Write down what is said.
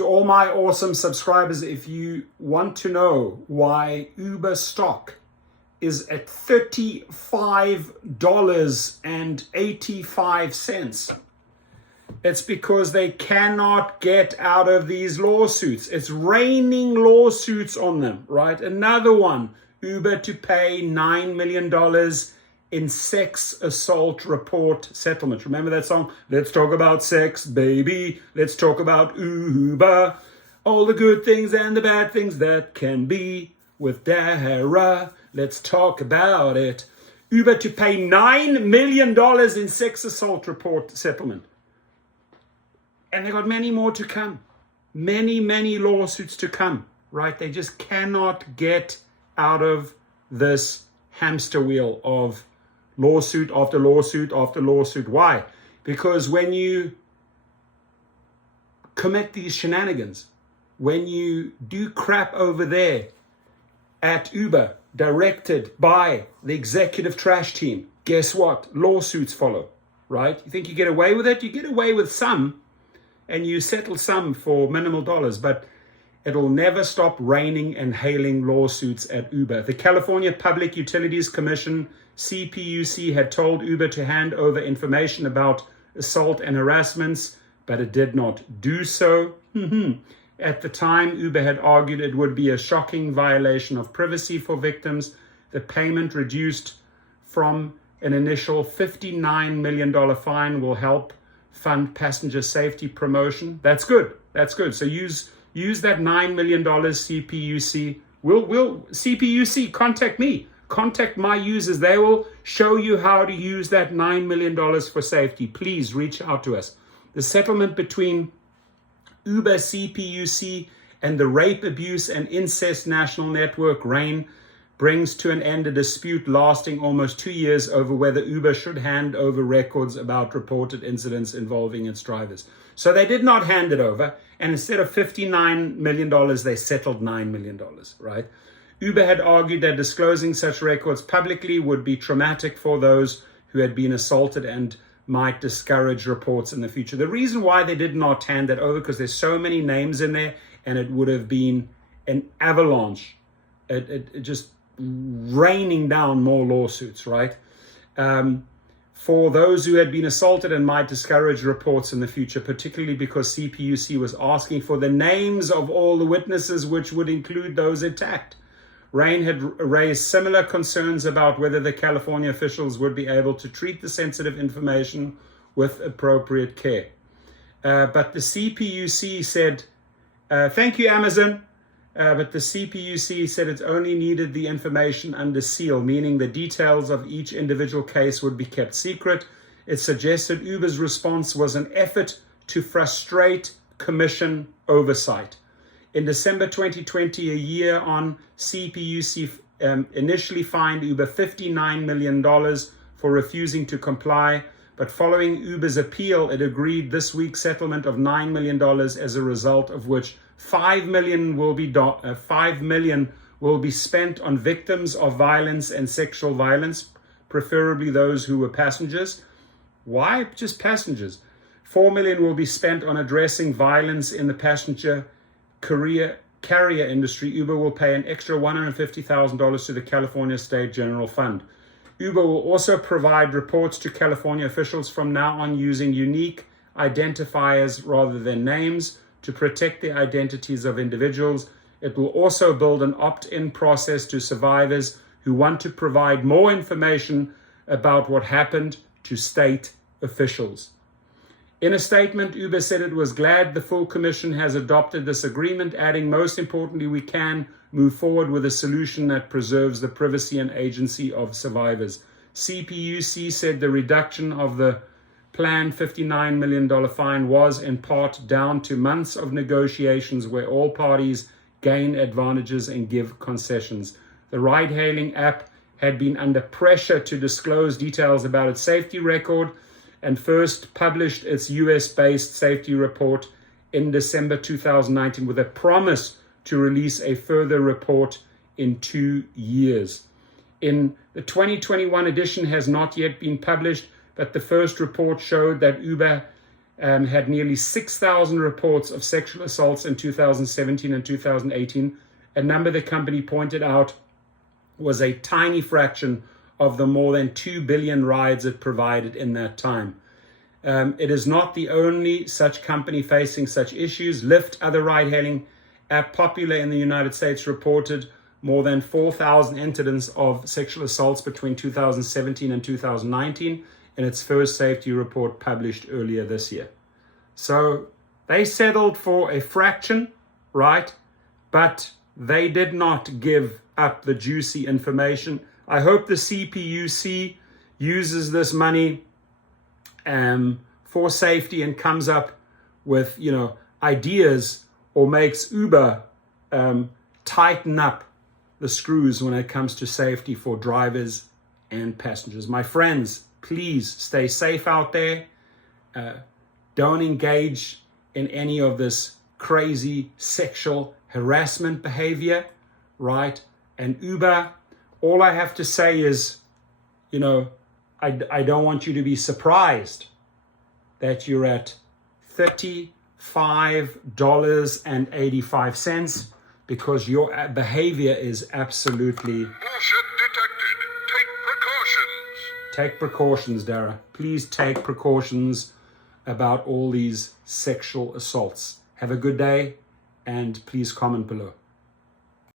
To all my awesome subscribers, if you want to know why Uber stock is at $35.85, it's because they cannot get out of these lawsuits. It's raining lawsuits on them, right? Another one, Uber to pay $9 million in sex assault report settlement. Remember that song? Let's talk about sex, baby. Let's talk about Uber. All the good things and the bad things that can be with Dara. Let's talk about it. Uber to pay $9 million in sex assault report settlement. And they got many more to come. Many, many lawsuits to come, right? They just cannot get out of this hamster wheel of lawsuit after lawsuit after lawsuit. Why? Because when you commit these shenanigans, when you do crap over there at Uber, directed by the executive trash team, guess what? Lawsuits follow, right? You think you get away with it? You get away with some, and you settle some for minimal dollars, but it'll never stop raining and hailing lawsuits at Uber. The California Public Utilities Commission, CPUC, had told Uber to hand over information about assault and harassments, but it did not do so. At the time, Uber had argued it would be a shocking violation of privacy for victims. The payment, reduced from an initial $59 million fine, will help fund passenger safety promotion. That's good. That's good. So use that $9 million, CPUC. CPUC, contact me. Contact my users. They will show you how to use that $9 million for safety. Please reach out to us. The settlement between Uber, CPUC, and the Rape, Abuse, and Incest National Network, RAIN, brings to an end a dispute lasting almost 2 years over whether Uber should hand over records about reported incidents involving its drivers. So they did not hand it over, and instead of $59 million, they settled $9 million, right? Uber had argued that disclosing such records publicly would be traumatic for those who had been assaulted and might discourage reports in the future. The reason why they did not hand that over, because there's so many names in there, and it would have been an avalanche. It just raining down more lawsuits, right? For those who had been assaulted and might discourage reports in the future, particularly because CPUC was asking for the names of all the witnesses, which would include those attacked. RAIN had raised similar concerns about whether the California officials would be able to treat the sensitive information with appropriate care. But the CPUC said, thank you, Amazon. But the CPUC said it only needed the information under seal, meaning the details of each individual case would be kept secret. It suggested Uber's response was an effort to frustrate commission oversight. In December 2020, a year on, CPUC initially fined Uber $59 million for refusing to comply, but following Uber's appeal, it agreed this week's settlement of $9 million, as a result of which $5 million will be spent on victims of violence and sexual violence, preferably those who were passengers. Why just passengers? $4 million will be spent on addressing violence in the passenger carrier industry. Uber will pay an extra $150,000 to the California State General Fund. Uber will also provide reports to California officials from now on using unique identifiers rather than names to protect the identities of individuals. It will also build an opt-in process to survivors who want to provide more information about what happened to state officials. In a statement, Uber said it was glad the full commission has adopted this agreement, adding, most importantly, we can move forward with a solution that preserves the privacy and agency of survivors. CPUC said the reduction of the planned $59 million fine was in part down to months of negotiations where all parties gain advantages and give concessions. The ride-hailing app had been under pressure to disclose details about its safety record and first published its US-based safety report in December 2019 with a promise to release a further report in 2 years. In the 2021 edition has not yet been published, but the first report showed that Uber had nearly 6,000 reports of sexual assaults in 2017 and 2018. A number the company pointed out was a tiny fraction of the more than 2 billion rides it provided in that time. It is not the only such company facing such issues. Lyft, other ride-hailing app popular in the United States, reported more than 4,000 incidents of sexual assaults between 2017 and 2019 in its first safety report published earlier this year. So they settled for a fraction, right? But they did not give up the juicy information. I hope the CPUC uses this money for safety and comes up with, ideas, or makes Uber tighten up the screws when it comes to safety for drivers and passengers. My friends, please stay safe out there. Don't engage in any of this crazy sexual harassment behavior, right? And Uber, all I have to say is, I don't want you to be surprised that you're at $35.85 because your behavior is absolutely... Bullshit detected. Take precautions. Take precautions, Dara. Please take precautions about all these sexual assaults. Have a good day, and please comment below.